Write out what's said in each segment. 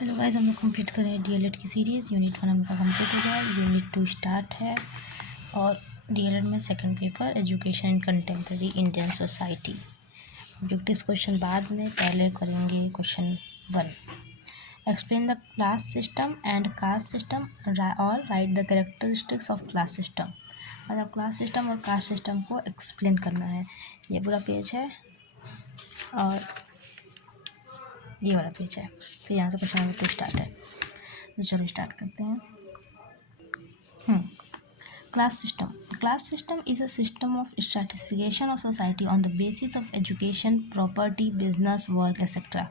Hello guys, हम लोग complete कर रहे हैं डीएलएड की सीरीज़। यूनिट 1 हम लोग का कंप्लीट हो गया है। यूनिट 2 स्टार्ट है और डीएलएड में second paper education in contemporary Indian society. Objectives question बाद में, पहले करेंगे question 1। Explain the class system and caste system और write the characteristics of class system. मतलब क्लास सिस्टम और कास्ट सिस्टम को एक्सप्लेन करना है। ये पूरा पेज है और ये वाला पेज है। फिर यहाँ से क्वेश्चन नंबर 2 स्टार्ट है। तो चलो स्टार्ट करते हैं। Class system is a system of stratification of society on the basis of education, property, business, work etcetera.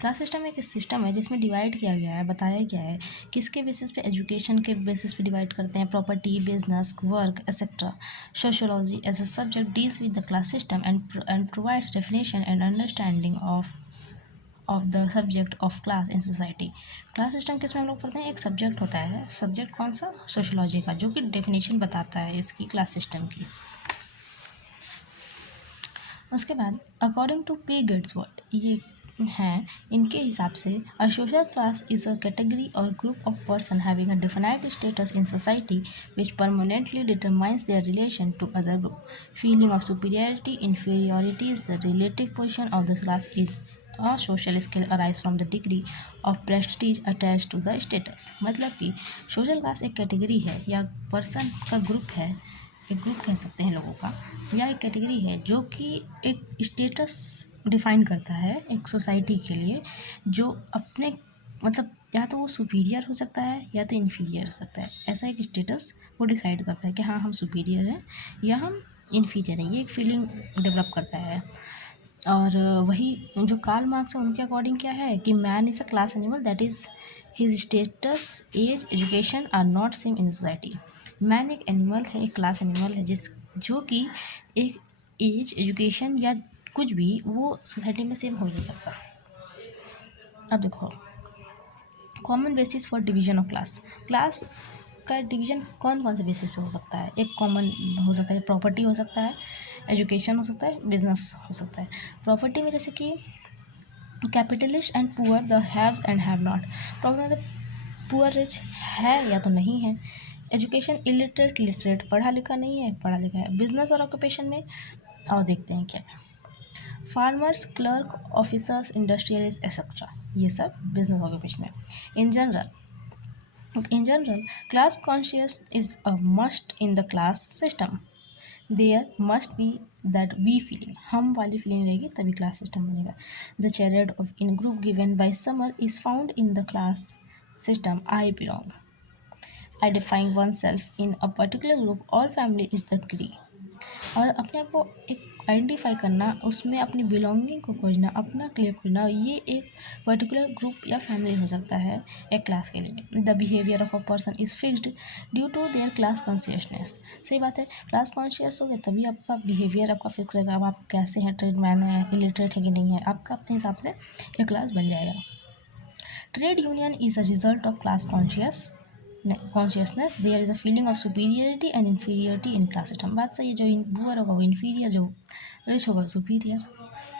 Class system एक सिस्टम है जिसमें डिवाइड किया गया है, बताया गया है किसके बेसिस पे, एजुकेशन के बेसिस पे डिवाइड करते हैं, property, business, work etcetera. Sociology as a subject deals with the class system and provides definition and understanding of the subject of class in society. Class system किसमें हम लोग पढ़ते हैं, एक सब्जेक्ट होता है। सब्जेक्ट कौन सा, सोशियोलॉजी का, जो कि डेफिनेशन बताता है इसकी क्लास सिस्टम की। उसके बाद अकॉर्डिंग टू पी गेट्सवर्थ, ये हैं इनके हिसाब से, a social class is a category or group of person having a defined status in society which permanently determines their relation to other group. Feeling of superiority, inferiority is the relative position of the class is a social skill arise from the degree of prestige attached to the status। मतलब कि social class एक category है या person का group है, एक group कह सकते हैं लोगों का, या एक कैटेगरी है जो कि एक स्टेटस डिफाइन करता है एक सोसाइटी के लिए, जो अपने मतलब या तो वो सुपीरियर हो सकता है या तो इन्फीरियर हो सकता है। ऐसा एक स्टेटस वो डिसाइड करता है कि हाँ हम सुपीरियर हैं या हम इन्फीरियर हैं। ये एक फीलिंग डेवलप करता है। और वही जो कार्ल मार्क्स है उनके अकॉर्डिंग क्या है कि man is a class animal that is his status, age, education are not same in society. Man एक एनिमल है, एक क्लास एनिमल है जो कि एक एज, एजुकेशन या कुछ भी वो सोसाइटी में सेम हो नहीं सकता। अब देखो, common basis for division of class का डिवीजन कौन कौन से बेसिस पे हो सकता है। एक कॉमन हो सकता है, प्रॉपर्टी हो सकता है, एजुकेशन हो सकता है, बिजनेस हो सकता है। प्रॉपर्टी में जैसे कि capitalist and poor, the haves and have not. Problem है, पुअर रिच है या तो नहीं है। एजुकेशन, इलिटरेट लिटरेट, पढ़ा लिखा नहीं है, पढ़ा लिखा है। बिजनेस और ऑक्यूपेशन में और देखते हैं क्या है, farmers, clerk, officers, industrialist etcetera. ये सब बिजनेस ऑक्यूपेशन है। In general class conscious is a must in the class system. There must be that we feeling, हम वाली फीलिंग रहेगी तभी क्लास सिस्टम बनेगा। The chariot of in group given by Sumner is found in the class system. I belong, identifying one self in a particular group और family is the key. और अपने आप को एक आइडेंटिफाई करना, उसमें अपनी बिलोंगिंग को खोजना, अपना क्लियर खोजना, ये एक पर्टिकुलर ग्रुप या फैमिली हो सकता है एक क्लास के लिए। The behaviour of a person is fixed due to their class consciousness. सही बात है, क्लास कॉन्शियस हो गया तभी आपका बिहेवियर आपका फिक्स रहेगा। अब आप कैसे हैं, ट्रेड मैन है, इलिटरेट है कि नहीं है, आपका अपने हिसाब से एक क्लास बन जाएगा। Trade union is a result of class consciousness. There is a feeling of superiority and inferiority in class system. बात सही है, जो पुअर होगा वो इन्फीरियर, जो रिच होगा superior.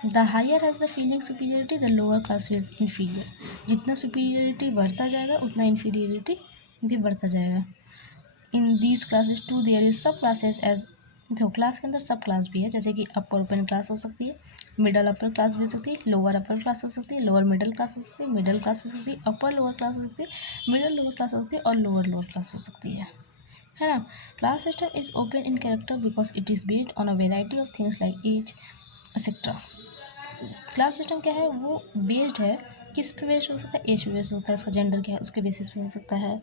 The higher has the feeling superiority, the lower class is inferior. जितना superiority बढ़ता जाएगा उतना इन्फीरियरिटी भी बढ़ता जाएगा। In these classes too there is sub classes as, देखो क्लास के अंदर सब क्लास भी है, जैसे कि अपर ओपन क्लास हो सकती है, मिडल अपर क्लास भी हो सकती है, लोअर अपर क्लास हो सकती है, लोअर मिडल क्लास हो सकती है, मिडल क्लास हो सकती है, अपर लोअर क्लास हो सकती है, मिडल लोअर क्लास हो सकती है और लोअर लोअर क्लास हो सकती है ना। Class system is open in character because it is based on a variety of things like age etcetera. Class system क्या है, वो बेस्ड है, किस पे बेस्ड हो सकता है, एज पे बेस्ड हो सकता है, उसका जेंडर क्या है उसके बेसिस पे हो सकता है,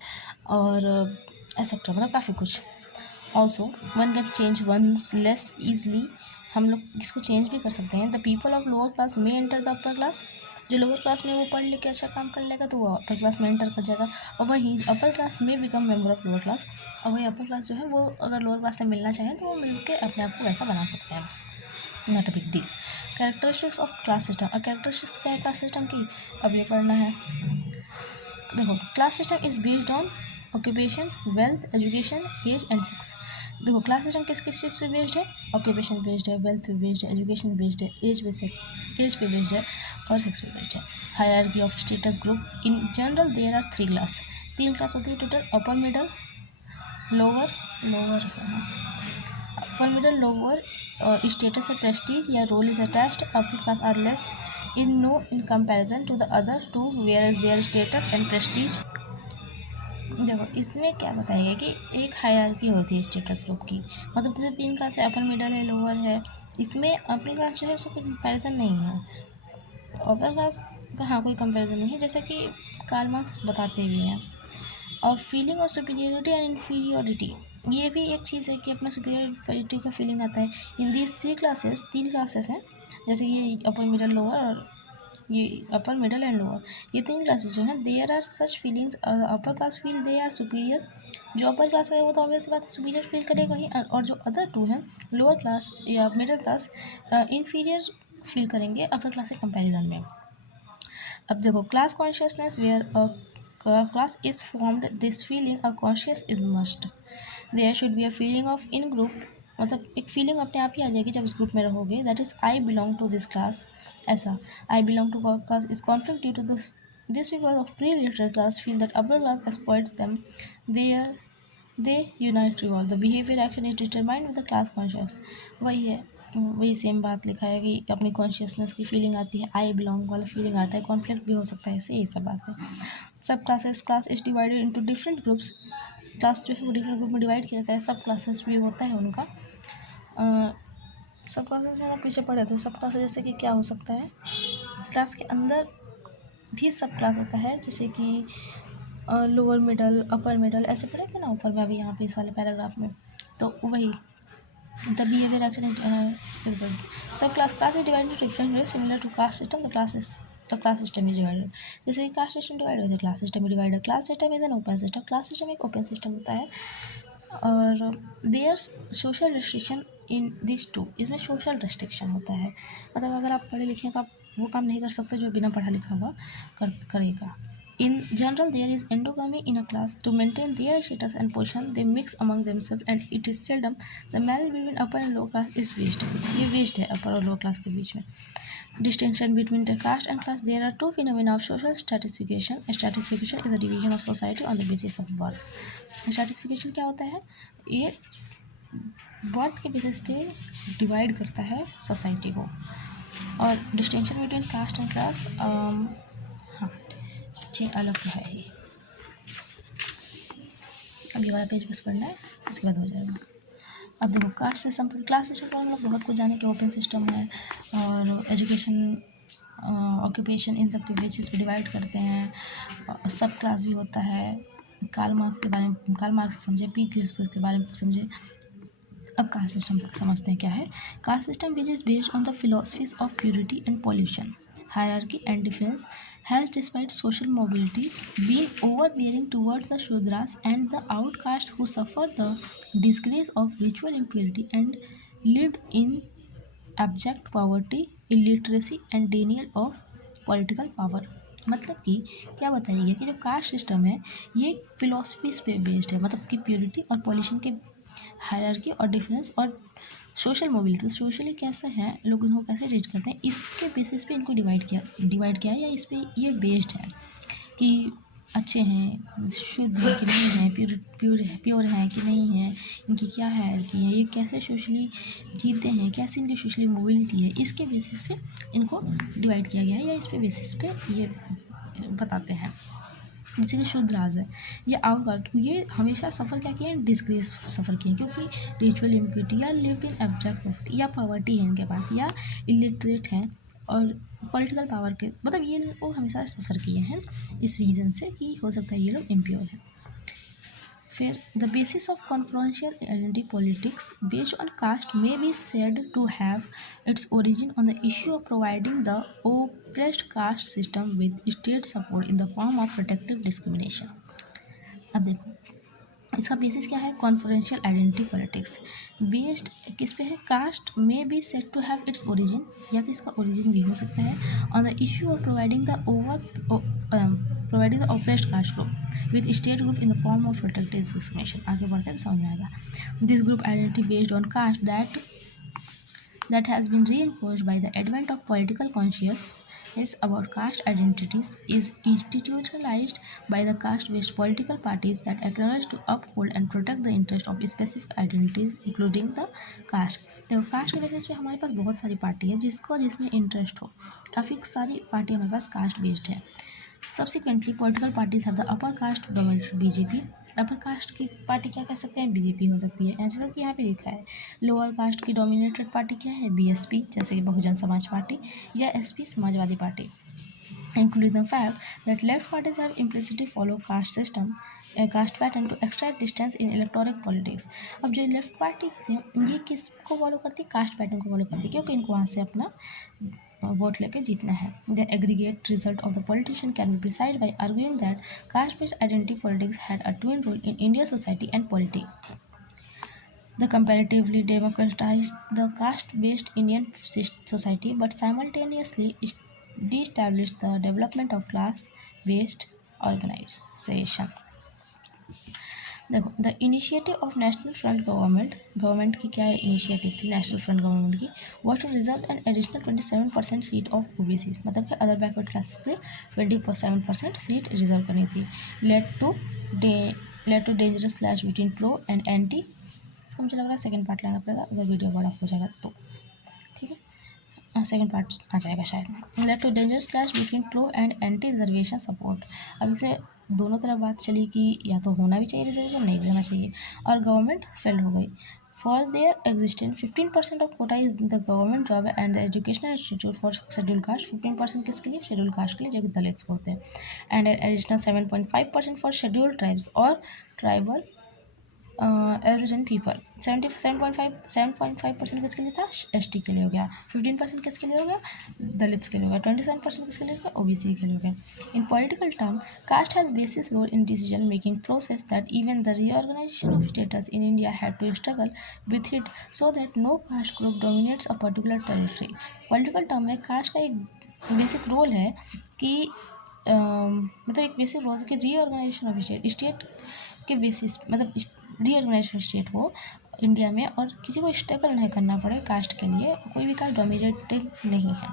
और एक्सेट्रा, मतलब काफ़ी कुछ। Also one can change once less easily, हम लोग इसको चेंज भी कर सकते हैं। The people of lower class may enter the upper class, जो लोअर क्लास में वो पढ़ लिख के अच्छा काम कर लेगा तो वो अपर क्लास में एंटर कर जाएगा, और वहीं अपर क्लास में become member of lower class, और वही अपर क्लास जो है वो अगर लोअर क्लास से मिलना चाहें तो वो मिल के अपने आप को वैसा बना सकते हैं, not a big deal. Characteristics of class system, और कैरेक्टरिस्टिक्स क्या है क्लास सिस्टम की, अब ये पढ़ना है। देखो class system is based on occupation, wealth, education, age and sex. देखो क्लास सिस्टम किस किस चीज़ पे बेस्ड है? ऑक्यूपेशन बेस्ड है, वेल्थ पे बेस्ड है, एजुकेशन बेस्ड है, एज पे बेस्ड है और सेक्स पे बेस्ड है। Hierarchy of status group, in general there are 3 class, 3 class होती है total, upper middle lower, lower upper middle lower, और स्टेटस है प्रेस्टीज या role is attached, upper class are less in comparison to the other two where is their status and prestige. देखो इसमें क्या बताया गया कि एक हायरार्की होती है स्टेटस ग्रुप की, मतलब जैसे 3 क्लास है, अपर मिडल है, लोअर है, इसमें अपर क्लास जो है उसका कोई कंपेरिजन नहीं है। अपर क्लास का हाँ कोई कंपेरिजन नहीं है, जैसे कि कार्ल मार्क्स बताते भी हैं। और feeling of superiority and inferiority, ये भी एक चीज़ है कि अपना सुपीरियरिटी का फीलिंग आता है। इन दीज 3 क्लासेस हैं, जैसे ये अपर मिडल लोअर और ये अपर मिडल एंड लोअर, ये 3 क्लासेस जो हैं, there are such feelings, upper class feel they are superior, जो अपर क्लास का है वो तो ऑब्वियस बात है सुपीरियर फील करेगा ही, और जो अदर 2 हैं लोअर क्लास या मिडिल क्लास इन्फीरियर फील करेंगे अपर क्लास के कंपेरिजन में। अब देखो class consciousness, where a class is formed, this feeling a conscious is must, there should be a feeling of in group, मतलब एक feeling अपने आप ही आ जाएगी जब इस ग्रुप में रहोगे, that is I belong to this class. ऐसा I belong to class is conflict due to this people of pre literate class feel that upper class exploits them, there they unite revolve the behaviour action is determined with the class conscious. वही है, वही same बात लिखा है कि अपनी consciousness की feeling आती है, आई बिलोंग वाला फीलिंग आता है, कॉन्फ्लिक्ट भी हो सकता है, ऐसे यही सब बात है। सब classes, class is divided into different groups, class जो है वो डिफरेंट ग्रुप में डिवाइड किया जाता है, सब क्लासेस भी होता है उनका। सब क्लासेस में हम पीछे पढ़े थे, सब क्लासेस जैसे कि क्या हो सकता है, क्लास के अंदर भी सब क्लास होता है, जैसे कि लोअर मिडल, अपर मिडल, ऐसे पढ़े थे ना ऊपर में अभी यहाँ पे इस वाले पैराग्राफ में, तो वही द बिहेवियर एक्शन सब class is divided different way similar to caste system, the class system is divided, जैसे कि कास्ट सिस्टम डिवाइड होता है, क्लास सिस्टम भी divided, class system is an open system, class system एक open system होता है। और there social restriction in this too, इसमें सोशल रिस्ट्रिक्शन होता है, मतलब अगर आप पढ़े लिखे तो आप वो काम नहीं कर सकते जो बिना पढ़ा लिखा हुआ करेगा। In general, there is endogamy in a class. To maintain their status and position, they mix among themselves, and it is seldom the marriage between upper and lower class is waged. ये waged है upper और lower class के बीच में। Distinction between the caste and class. There are two phenomena of social stratification. Stratification is a division of society on the basis of birth. Stratification क्या होता है? ये birth के बेसिस पे डिवाइड करता है सोसाइटी को। और distinction between caste and class, हाँ ये अलग तो है ही। अब ये वाला पेज बस पढ़ना है, उसके बाद हो जाएगा। अब देखो कास्ट सिस्टम पर, क्लास सिस्टम पर हम लोग बहुत कुछ जाने के, ओपन सिस्टम है और एजुकेशन, ऑक्यूपेशन, इन सब के बेसिस पे डिवाइड करते हैं। सब क्लास भी होता है, कार्ल मार्क्स समझे, पी के बारे में समझे। अब कास्ट सिस्टम समझते हैं क्या है। Caste system which is based on the philosophies of purity and pollution, hierarchy and difference, has despite social mobility been overbearing towards the Shudras and the outcasts who suffer the disgrace of ritual impurity and lived in abject poverty, illiteracy and denial of political power। मतलब कि क्या बताया गया कि जो caste system है ये philosophies पे बेस्ड है, मतलब कि प्योरिटी और पॉल्यूशन के, हायरार्की और डिफरेंस और सोशल मोबिलिटी, सोशली कैसे हैं लोग, उनको कैसे ट्रीट करते हैं, इसके बेसिस पे इनको डिवाइड किया है, या इस पे ये बेस्ड है कि अच्छे हैं, शुद्ध हैं कि नहीं हैं, प्योर हैं कि नहीं हैं, इनकी क्या हायरार्की है, ये कैसे सोशली जीते हैं, कैसे इनकी सोशली मोबिलिटी है, इसके बेसिस पे इनको डिवाइड किया गया है, या इस पे बेसिस पे ये बताते हैं। जैसे कि शूद्राज है, ये आउटकास्ट, ये हमेशा सफ़र क्या किए हैं, डिस्ग्रेस सफ़र किए हैं, क्योंकि रिचुअल इम्प्योरिटी या लिव्ड इन एब्जैक्ट पॉवर्टी, या पॉवर्टी है इनके पास, या इलिटरेट हैं, और पॉलिटिकल पावर के, मतलब ये लोग हमेशा सफ़र किए हैं इस रीज़न से कि हो सकता है ये लोग इम्प्योर हैं। फिर the basis of confessional identity politics based on caste may be said to have its origin on the issue of providing the oppressed caste system with state support in the form of protective discrimination. अब देखो इसका basis क्या है? कॉन्फ्रेंशियल identity politics based किस पे है? Caste में be set to have its origin, या तो इसका ओरिजिन भी हो सकता है on the issue of providing the oppressed caste group with state group in the form of protected discrimination. आगे बढ़ते हैं समझ में आएगा। This group identity based on caste that has been reinforced by the advent of political consciousness about caste identities is institutionalized by the caste-based political parties that acknowledge to uphold and protect the interest of specific identities including the caste। देखो cast के basis पे हमारे पास बहुत सारी party है जिसमें interest हो। काफ़ी सारी पार्टी हमारे पास कास्ट बेस्ड है। Subsequently, political parties have the upper caste government BJP. Upper caste की पार्टी क्या कह सकते हैं? बीजेपी हो सकती है। जैसा कि यहाँ पे लिखा है लोअर कास्ट की डोमिनेटेड पार्टी क्या है? बीएसपी, जैसे कि बहुजन समाज पार्टी या SP Samajwadi party. Including the fact that left parties have implicitly followed caste system, a caste pattern to extract distance in electoral politics। अब जो लेफ्ट पार्टी है ये किसको फॉलो करती है? कास्ट पैटर्न को फॉलो करती है, क्योंकि इनको वहाँ से अपना वोट लेके जीतना है। The aggregate result of the politician can be precised by arguing that caste based identity politics had a twin role in Indian society and polity. The comparatively democratized the caste-based Indian society, but simultaneously de-established the development of class-based organization। देखो the initiative of national front government की क्या initiative थी? National front government की what to result an additional 27% seat of OBC, मतलब कि other backward classes के लिए 27% seat reserve करनी थी। Led to dangerous clash between pro and anti. इसका मुझे लग रहा है सेकेंड पार्ट लाना पड़ेगा अगर वीडियो बड़ा हो जाएगा तो, ठीक है सेकेंड पार्ट आ जाएगा शायद। Led to dangerous clash between pro and anti reservation support. अब इसे दोनों तरफ बात चली कि या तो होना भी चाहिए रिजर्वेशन, नहीं भी होना चाहिए, और गवर्नमेंट फेल हो गई। For their existence 15% of quota is the government job and the educational institute for schedule caste. 15% किसके लिए? शेड्यूल कास्ट के लिए, जो कि दलित होते हैं। And additional 7.5% for schedule tribes और ट्राइबल एवरेजन पीपल। 7.5% किसके लिए था? एसटी के लिए हो गया। 15% किसके लिए हो गया? दलित के लिए हो गया। 27% किसके लिए हो गया? ओबीसी के लिए हो गया। In political term caste has basis role in decision making process that even the reorganisation of states in India had to struggle with it so that no caste group dominates a particular territory. Political term में caste का एक basic role है कि मतलब एक basic role है कि reorganisation of state के बेसिस, मतलब रीऑर्गेनाइजेशन स्टेट हो इंडिया में और किसी को स्ट्रगल नहीं करना पड़े कास्ट के लिए, कोई भी कास्ट डोमिनेटेड नहीं है।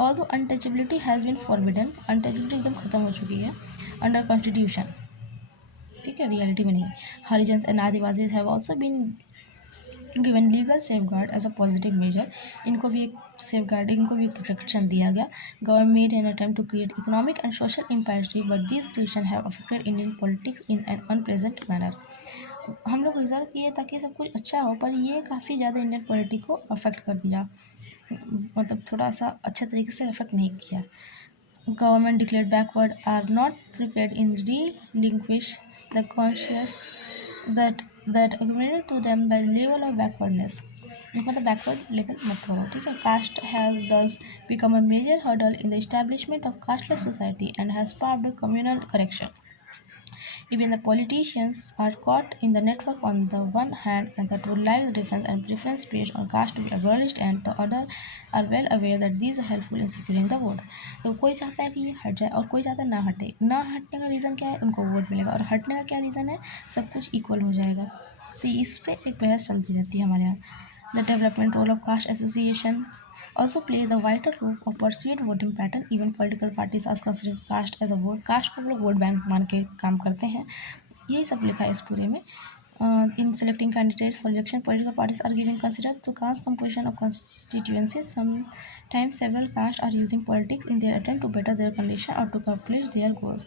Although untouchability has been forbidden, untouchability एकदम ख़त्म हो चुकी है अंडर कॉन्स्टिट्यूशन, ठीक है, रियलिटी में नहीं। Harijans and Adivasis have also been given legal safeguard as a positive measure. इनको भी एक सेफ गार्ड, इनको भी एक प्रोटेक्शन दिया गया। Government made an attempt to create economic and social imparity but these decision have affected Indian politics in an unpleasant manner. हम लोग रिजर्व किए ताकि सब कुछ अच्छा हो, पर ये काफ़ी ज़्यादा इंडियन पॉलिटी को अफेक्ट कर दिया, मतलब थोड़ा सा अच्छे तरीके से अफेक्ट नहीं किया। Government declared backward are not prepared in relinquish the conscious that accumulated to them by level of backwardness। मतलब बैकवर्ड लेवल मत करो, ठीक है। Caste has thus become a major hurdle in the establishment of casteless society and has sparked communal correction। Even the politicians are caught in the network on the one hand and that would like the difference and preference based on caste to be abolished and the other are well aware that these are helpful in securing the vote। तो कोई चाहता है कि ये हट जाए और कोई चाहता है ना हटे। ना हटने का रीज़न क्या है? उनको वोट मिलेगा। और हटने का क्या रीज़न है? सब कुछ इक्वल हो जाएगा। तो इस पर एक बहस चलती रहती है हमारे यहाँ। The development role of caste association also play the vital role of pursued voting pattern। even political parties are considered caste as a vote, caste को लोग वोट बैंक मान के काम करते हैं। यही सब लिखा है इस पूरे में। in selecting candidates for election political parties are giving consider to caste composition of constituencies। sometimes several castes are using politics in their attempt to better their condition or to accomplish their goals।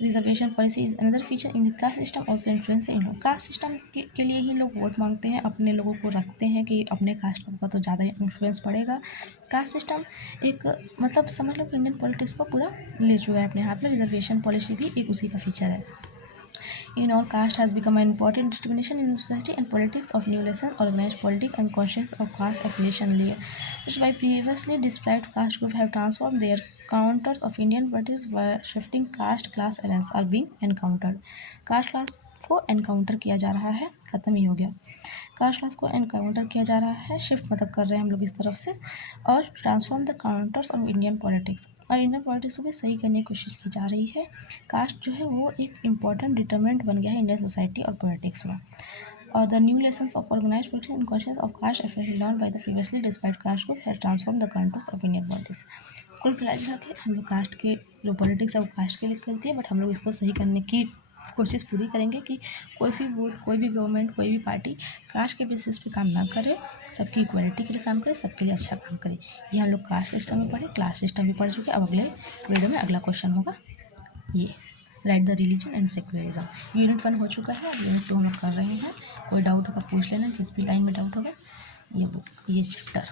Reservation policy is another feature in caste system also influence in लोग। Caste system के लिए ही लोग vote मांगते हैं, अपने लोगों को रखते हैं कि अपने कास्ट लोगों का तो ज़्यादा इन्फ्लुएंस पड़ेगा। कास्ट सिस्टम एक मतलब समझ लो कि इंडियन पॉलिटिक्स को पूरा ले चुका है अपने हाथ में। रिजर्वेशन पॉलिसी भी एक उसी का फीचर है। In all, caste has become an important discrimination in society and politics of new lesson, organized politics and conscience of caste affiliation layer, which by previously described caste group have transformed their counters of Indian parties where shifting caste class alliance are being encountered। caste class को encounter किया जा रहा है, ख़त्म ही हो गया। Cast loss को encounter किया जा रहा है, शिफ्ट मतलब कर रहे हैं हम लोग इस तरफ से, और transform the counters of Indian politics, और इंडियन पॉलिटिक्स को भी सही करने की कोशिश की जा रही है। कास्ट जो है वो एक इम्पॉर्टेंट डिटर्मिनेंट बन गया है इंडियन सोसाइटी और पॉलिटिक्स में। और the new lessons of organised politics and conscious of caste effect learn by the previously despite caste group has transform the contours of Indian politics. कुल मिला के हम लोग कास्ट के जो पॉलिटिक्स है वो कास्ट के लिए करती है, बट हम लोग इसको सही करने की कोशिश पूरी करेंगे कि कोई भी वोट, कोई भी गवर्नमेंट, कोई भी पार्टी कास्ट के बेसिस पे काम ना करे, सबकी इक्वलिटी के लिए काम करे, सबके लिए अच्छा काम करे। ये हम लोग कास्ट सिस्टम में पढ़े, क्लास सिस्टम भी पढ़ चुके। अब अगले वीडियो में अगला क्वेश्चन होगा ये, right the religion and secularism. Unit 1 हो चुका है, अब यूनिट 2 हम लोग कर रहे हैं। कोई डाउट होगा पूछ लेना, जिस भी लाइन में डाउट होगा ये बुक, ये चैप्टर।